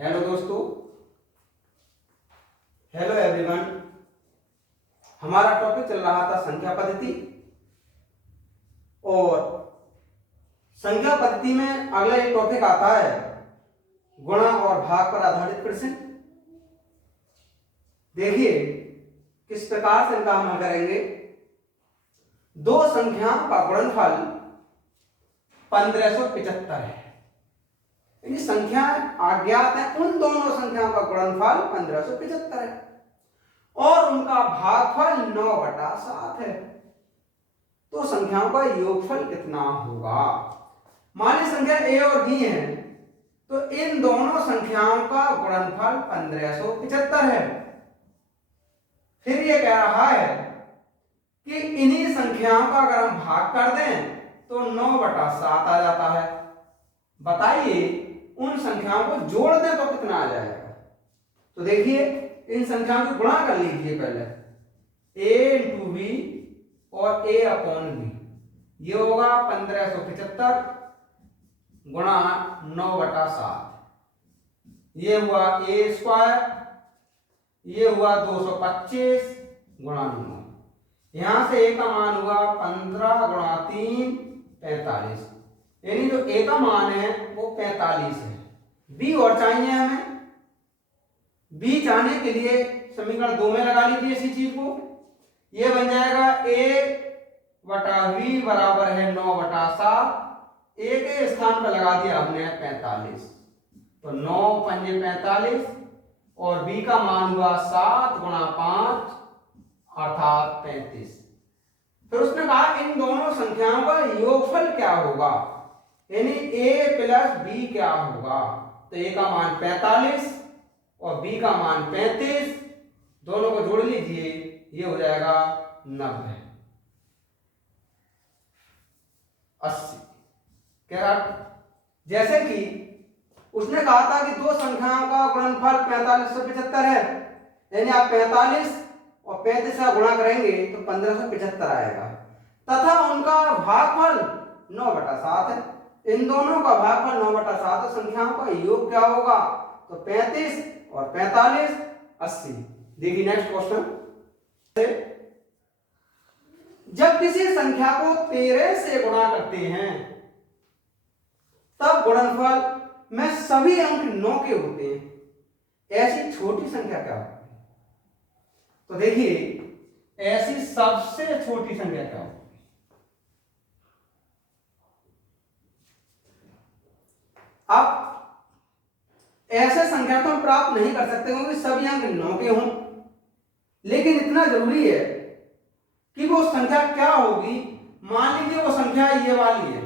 Hello दोस्तों, hello everyone. हमारा topic चल रहा था संख्या पद्धति, और संख्या पद्धति में अगला एक टॉपिक आता है गुणा और भाग पर आधारित प्रश्न। देखिए किस प्रकार से इनका हम हल करेंगे। दो संख्याओं का गुणनफल 1575 है। यानी संख्या अज्ञात है, उन दोनों संख्याओं का गुणनफल 1575 है और उनका भागफल 9/7 है। तो संख्याओं का योगफल कितना होगा। मान ली संख्या ए और बी है, तो इन दोनों संख्याओं का गुणनफल 1575 है। फिर ये कह रहा है कि इन्हीं संख्याओं का अगर हम भाग कर दें तो 9/7 आ जाता है। बताइए उन संख्याओं को जोड़ दें तो कितना आ जाएगा। तो देखिए इन संख्याओं को गुणा कर लीजिए पहले, a इंटू बी और a अपॉन बी। ये होगा 1575 गुणा 9/7। ये हुआ a स्क्वायर, ये हुआ 225 गुणा 9। यहां से a का मान हुआ 15 गुणा 3 45। यानी जो a का मान है वो 45 है। b और चाहिए हमें। b चाहने के लिए समीकरण 2 में लगा लीजिए इसी चीज को। ये बन जाएगा a/v बराबर है 9/7। a के स्थान पर लगा दिया हमने 45, तो 9 पंजे 45 और b का मान हुआ 7 गुणा 5 अर्थात 35। फिर उसने कहा इन दोनों संख्याओं का योगफल क्या होगा, यानी a प्लस b क्या होगा। तो a का मान 45 और b का मान 35, दोनों को जोड़ लीजिए, ये हो जाएगा 90 80। कह रहा जैसे कि उसने कहा था कि दो संख्याओं का गुणनफल 4575 है, यानी आप 45 और 35 का गुणा करेंगे तो 1575 आएगा, तथा उनका भागफल 9/7 है। इन दोनों का भागफल 9/7 है। संख्याओं का योग क्या होगा, तो 35 और 45 80। देखिए नेक्स्ट क्वेश्चन। जब किसी संख्या को 13 से गुणा करते हैं तब गुणनफल में सभी अंक 9 के होते हैं। ऐसी छोटी संख्या क्या होती है। तो देखिए ऐसी सबसे छोटी संख्या क्या होती है। अब ऐसे संख्या तो हम प्राप्त नहीं कर सकते क्योंकि सभी अंक 9 के हों, लेकिन इतना जरूरी है कि वो संख्या क्या होगी। मान लीजिए वो संख्या ये वाली है,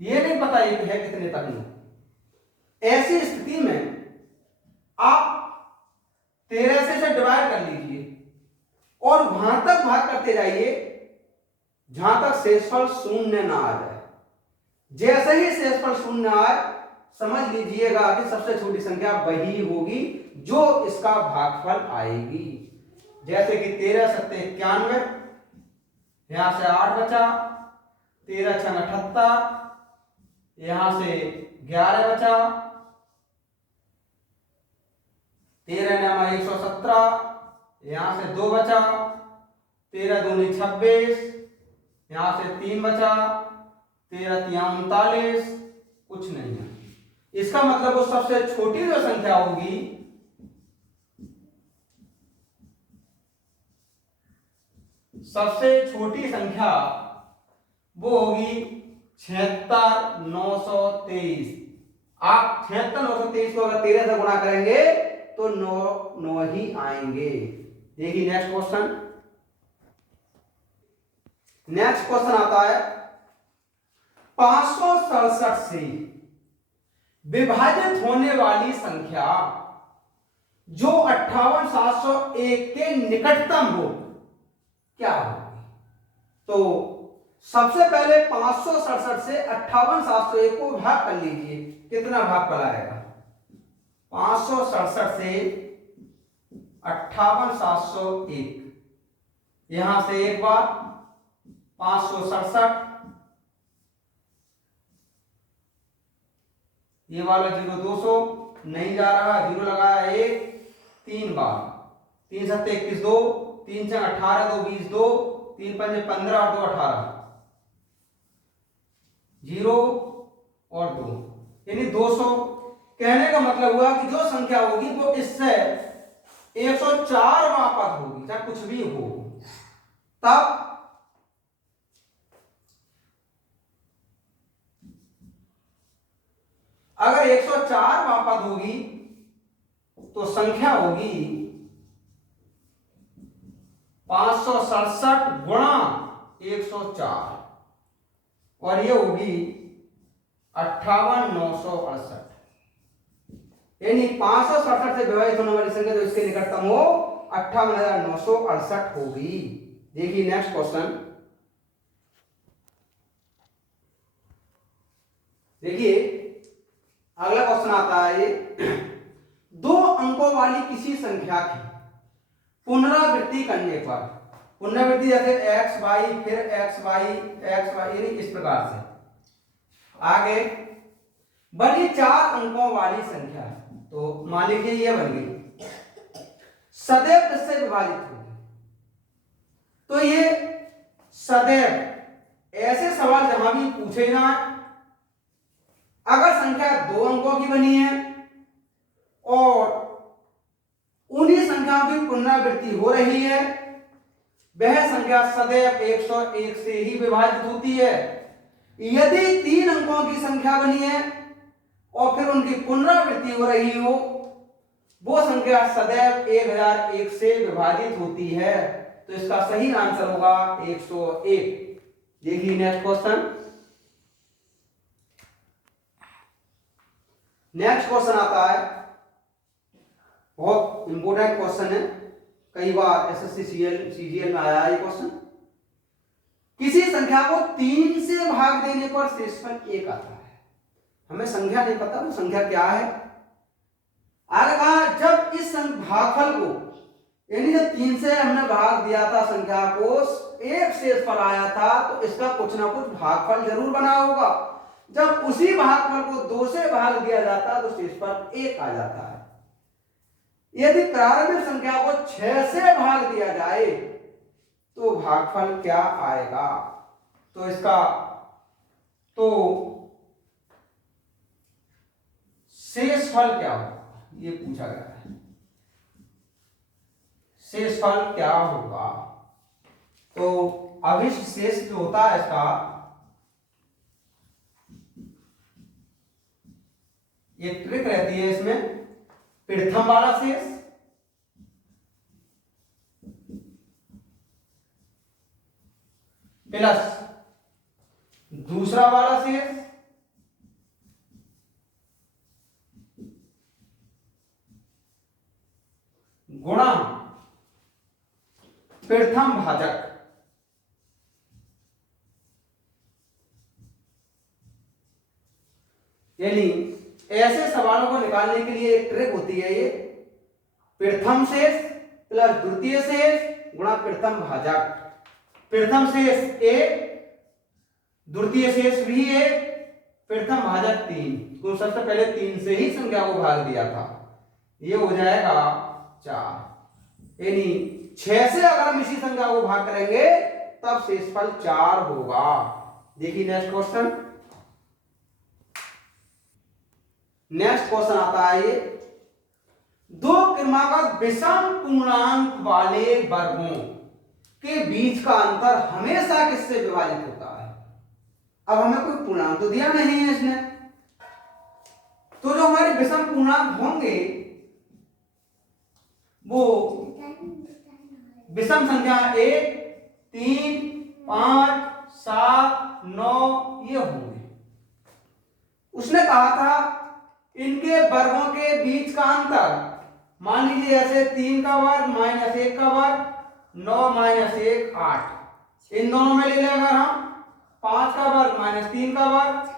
ये नहीं पता ये है कितने तक नहीं। ऐसी स्थिति में आप 13 से डिवाइड कर लीजिए और वहां तक भाग करते जाइए जहां तक शेषफल 0 ना आ जाए। जैसे ही शेषफल 0 आए समझ लीजिएगा कि सबसे छोटी संख्या वही होगी जो इसका भागफल आएगी। जैसे कि 13 सत्ते 91, यहां से 8 बचा, 13 छंग 78, यहां से 11 बचा, 13 नमा 117, यहां से 2 बचा, 13 दूनी 26, यहां से 3 बचा, 13 तिया 39, कुछ नहीं है। इसका मतलब वो सबसे छोटी जो संख्या होगी सबसे छोटी संख्या वो होगी 76923। आप 76923 को अगर 13 से गुणा करेंगे तो 9 ही आएंगे। देखिए नेक्स्ट क्वेश्चन। नेक्स्ट क्वेश्चन आता है 567 से विभाजित होने वाली संख्या जो 58701 के निकटतम हो क्या होगी। तो सबसे पहले 567 से 58701 को भाग कर लीजिए, कितना भाग पर आएगा। 567 से 58701, यहां से एक बार 567, ये वाला 0 200 नहीं जा रहा, 0 लगाया 1 3 बार, 3 7 21 2 3 6 18 2 20 2 3 5 15 और 2 18 0 और 2 यानी 200। कहने का मतलब हुआ कि जो संख्या होगी वो इससे 104 वापस होगी, चाहे कुछ भी हो। तब अगर 104 वापस होगी तो संख्या होगी 567 गुणा 104 और ये होगी 58,968। यानी 567 से विभाजित होने वाली संख्या जो इसके निकटतम हो 58,968 होगी। देखिए नेक्स्ट क्वेश्चन, देखिए अगला क्वेश्चन आता है ये 2 अंकों वाली किसी संख्या की पुनरावृत्ति करने पर, पुनरावृत्ति जैसे x y फिर x y यानी इस प्रकार से आगे बड़ी 4 अंकों वाली संख्या है। तो मान लीजिए ये बन गई, सदैव किससे विभाजित होगी? तो ये सदैव ऐसे सवाल जहां भी पूछे जाए, अगर संख्या 2 अंकों की बनी है और उन्हीं संख्याओं की पुनरावृत्ति हो रही है, वह संख्या सदैव 101 से ही विभाजित होती है। यदि 3 अंकों की संख्या बनी है और फिर उनकी पुनरावृत्ति हो रही हो, वो संख्या सदैव 1001 से विभाजित होती है। तो इसका सही आंसर होगा 101। देखिए नेक्स्ट क्वेश्चन, नेक्स्ट क्वेश्चन आता है, बहुत इंपोर्टेंट क्वेश्चन है, कई बार एसएससी सीजीएल में आया है ये क्वेश्चन। किसी संख्या को 3 से भाग देने पर शेषफल 1 आता है। हमें संख्या नहीं पता वो संख्या क्या है। आगे कहा जब इस भागफल को, यानी जब 3 से हमने भाग दिया था संख्या को, 1 शेषफल आया था, तो इसका कुछ ना कुछ भागफल जरूर बना होगा। जब उसी भागफल को 2 से भाग दिया जाता तो शेषफल 1 आ जाता है। यदि प्रारंभिक संख्या को 6 से भाग दिया जाए तो भागफल क्या आएगा? तो इसका तो शेषफल क्या होगा ये पूछा गया है। शेषफल क्या होगा? तो अभिष्ट शेष जो होता है इसका, ये ट्रिक रहती है इसमें, प्रथम वाला शेष प्लस दूसरा वाला शेष गुणा प्रथम भाजक। यानी ऐसे सवालों को निकालने के लिए एक ट्रिक होती है, ये प्रथम शेष प्लस द्वितीय शेष गुणा प्रथम भाजक। प्रथम शेष 1, द्वितीय शेष भी 1, प्रथम भाजक 3। तो सबसे पहले 3 से ही संख्या को भाग दिया था, ये हो जाएगा 4। यानी 6 से अगर हम इसी संख्या को भाग करेंगे तब शेषफल 4 होगा। देखिए नेक्स्ट क्वेश्चन, नेक्स्ट क्वेश्चन आता है ये 2 क्रमागत विषम पूर्णांक वाले वर्गों के बीच का अंतर हमेशा किससे विभाजित होता है? अब हमें कोई पूर्णांक तो दिया नहीं है इसने, तो जो हमारे विषम पूर्णांक होंगे वो विषम संख्या 1 3 5 7 9 ये होंगे। उसने कहा था इनके वर्गों के बीच का अंतर, मान लीजिए ऐसे 3 का वर्ग माइनस 1 का वर्ग, 9 माइनस 1 8। इन दोनों में ले लें अगर हम 5 का वर्ग माइनस 3 का वर्ग,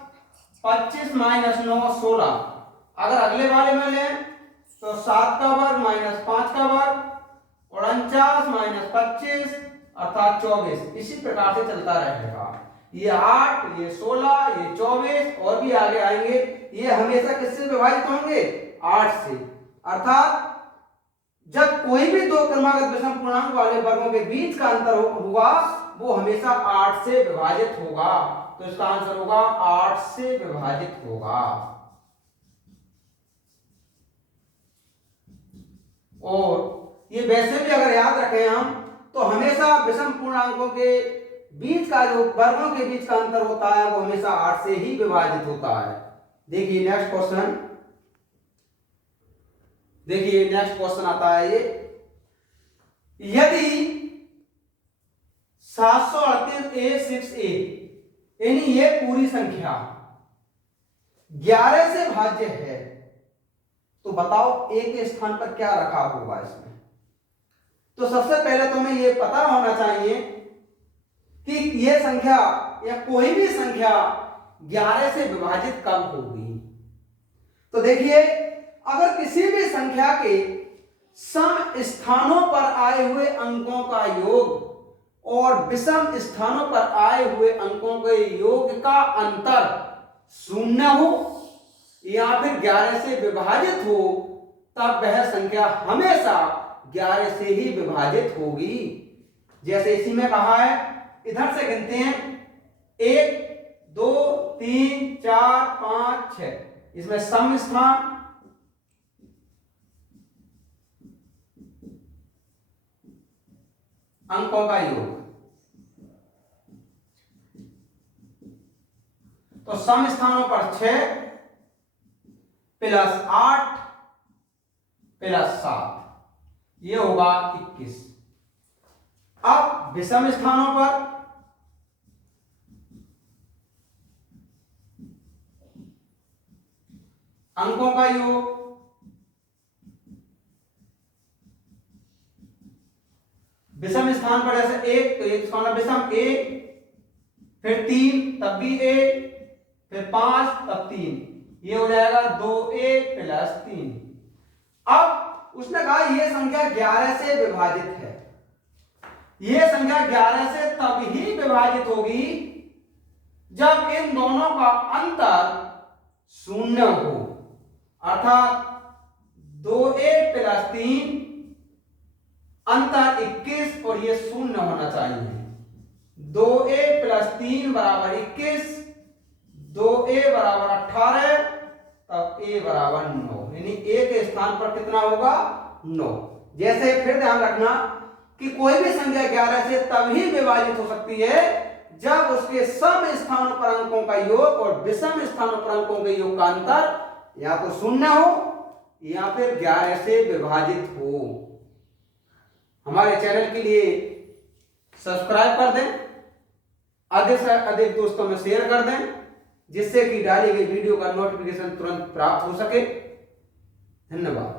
25 माइनस 9 16। अगर अगले वाले में लें तो 7 का वर्ग माइनस 5 का वर्ग, 49 माइनस 25 अर्थात 24। इसी प्रकार से चलता रहेगा। ये 8, ये 16, ये 24 और भी आगे आएंगे, ये हमेशा किससे विभाजित होंगे? 8 से। अर्थात जब कोई भी दो क्रमागत विषम पूर्णांक वाले वर्गों के बीच का अंतर होगा वो हमेशा 8 से विभाजित होगा। तो इसका आंसर होगा 8 से विभाजित होगा। और ये वैसे भी अगर याद रखें हम तो हमेशा विषम पूर्णांकों के बीच का जो वर्गों के बीच का अंतर होता है वो हमेशा 8 से ही विभाजित होता है। देखिए नेक्स्ट क्वेश्चन, देखिए नेक्स्ट क्वेश्चन आता है ये, यदि 738A6A यानी ये पूरी संख्या 11 से भाज्य है तो बताओ A के स्थान पर क्या रखा होगा इसमें। तो सबसे पहले तो हमें ये पता होना चाहिए कि ये संख्या या कोई भी संख्या 11 से विभाजित कब होगी। तो देखिए अगर किसी भी संख्या के सम स्थानों पर आए हुए अंकों का योग और विषम स्थानों पर आए हुए अंकों के योग का अंतर 0 हो या फिर 11 से विभाजित हो तब वह संख्या हमेशा 11 से ही विभाजित होगी। जैसे इसी में कहा है, इधर से गिनते हैं 1 2 3 4 5 6, इसमें सम स्थान अंकों का योग, तो सम स्थानों पर 6 प्लस 8 प्लस 7 ये होगा 21। अब विषम स्थानों पर अंकों का योग, विषम स्थान पर जैसे 1 तो 1 का विषम 1, फिर 3 तब भी 1, फिर 5 तब 3, ये हो जाएगा 2A प्लस 3। अब उसने कहा यह संख्या 11 से विभाजित है, यह संख्या 11 से तब ही विभाजित होगी जब इन दोनों का अंतर 0 हो। अर्थात 2A प्लस 3 अंतर 21 और ये 0 होना चाहिए। 2A प्लस 3 बराबर 21, 2A बराबर 18, तब A बराबर 9, यानी A के स्थान पर कितना होगा? 9। जैसे फिर ध्यान रखना कि कोई भी संख्या 11 से तभी विभाजित हो सकती है जब उसके सम स्थानों पर अंकों का योग और विषम स्थानों पर अंकों के योग का अंतर या तो 0 हो या फिर 11 से विभाजित हो। हमारे चैनल के लिए सब्सक्राइब कर दें, अधिक से अधिक दोस्तों में शेयर कर दें जिससे कि डाली गई वीडियो का नोटिफिकेशन तुरंत प्राप्त हो सके। धन्यवाद।